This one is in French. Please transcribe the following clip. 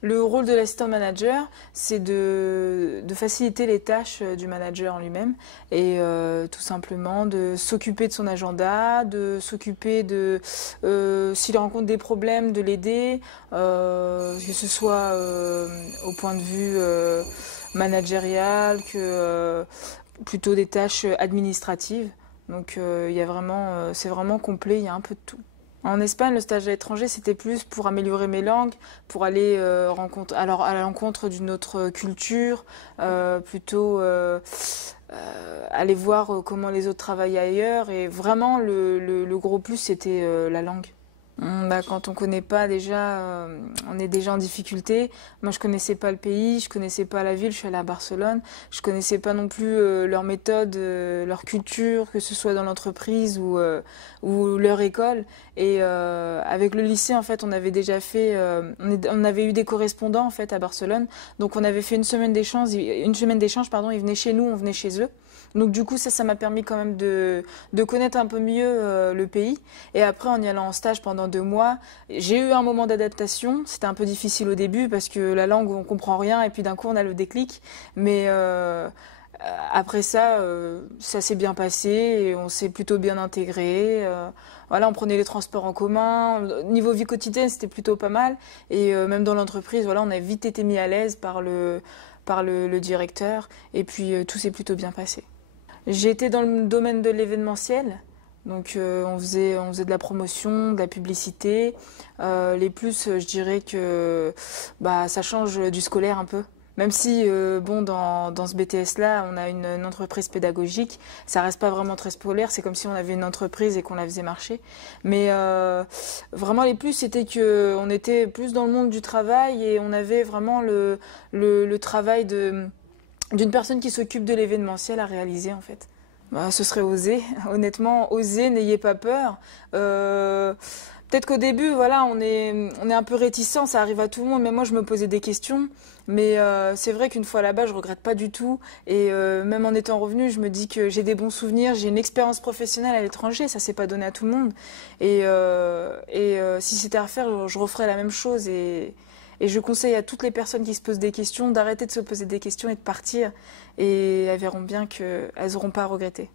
Le rôle de l'assistant manager, c'est de faciliter les tâches du manager en lui-même et tout simplement de s'occuper de son agenda, de s'occuper de, s'il rencontre des problèmes, de l'aider, que ce soit au point de vue managérial que plutôt des tâches administratives. Donc c'est vraiment complet, il y a un peu de tout. En Espagne, le stage à l'étranger, c'était plus pour améliorer mes langues, pour aller à l'encontre d'une autre culture, plutôt aller voir comment les autres travaillent ailleurs. Et vraiment, le gros plus, c'était la langue. Quand on connaît pas déjà, on est déjà en difficulté. Moi, je connaissais pas le pays, je connaissais pas la ville. Je suis allée à Barcelone. Je connaissais pas non plus leur méthode, leur culture, que ce soit dans l'entreprise ou leur école. Et avec le lycée, en fait, on avait déjà fait, on avait eu des correspondants en fait à Barcelone. Donc, on avait fait une semaine d'échange. Pardon, ils venaient chez nous, on venait chez eux. Donc du coup, ça m'a permis quand même de connaître un peu mieux le pays. Et après, en y allant en stage pendant 2 mois, j'ai eu un moment d'adaptation. C'était un peu difficile au début parce que la langue, on comprend rien et puis d'un coup, on a le déclic. Mais après ça, ça s'est bien passé et on s'est plutôt bien intégré. Voilà, on prenait les transports en commun. Niveau vie quotidienne, c'était plutôt pas mal. Et même dans l'entreprise, voilà, on a vite été mis à l'aise par le directeur. Et puis tout s'est plutôt bien passé. J'ai été dans le domaine de l'événementiel, donc on faisait de la promotion, de la publicité. Les plus, je dirais que ça change du scolaire un peu. Même si, dans ce BTS-là, on a une entreprise pédagogique, ça reste pas vraiment très scolaire, c'est comme si on avait une entreprise et qu'on la faisait marcher. Mais vraiment les plus, c'était qu'on était plus dans le monde du travail et on avait vraiment le travail d'une personne qui s'occupe de l'événementiel à réaliser en fait. Ce serait oser, honnêtement, oser, n'ayez pas peur. Peut-être qu'au début, voilà, on est un peu réticent, ça arrive à tout le monde, mais moi je me posais des questions. Mais c'est vrai qu'une fois là-bas, je regrette pas du tout. Et même en étant revenue, je me dis que j'ai des bons souvenirs, j'ai une expérience professionnelle à l'étranger, ça s'est pas donné à tout le monde. Et si c'était à refaire, je referais la même chose. Et je conseille à toutes les personnes qui se posent des questions d'arrêter de se poser des questions et de partir. Et elles verront bien qu'elles n'auront pas à regretter.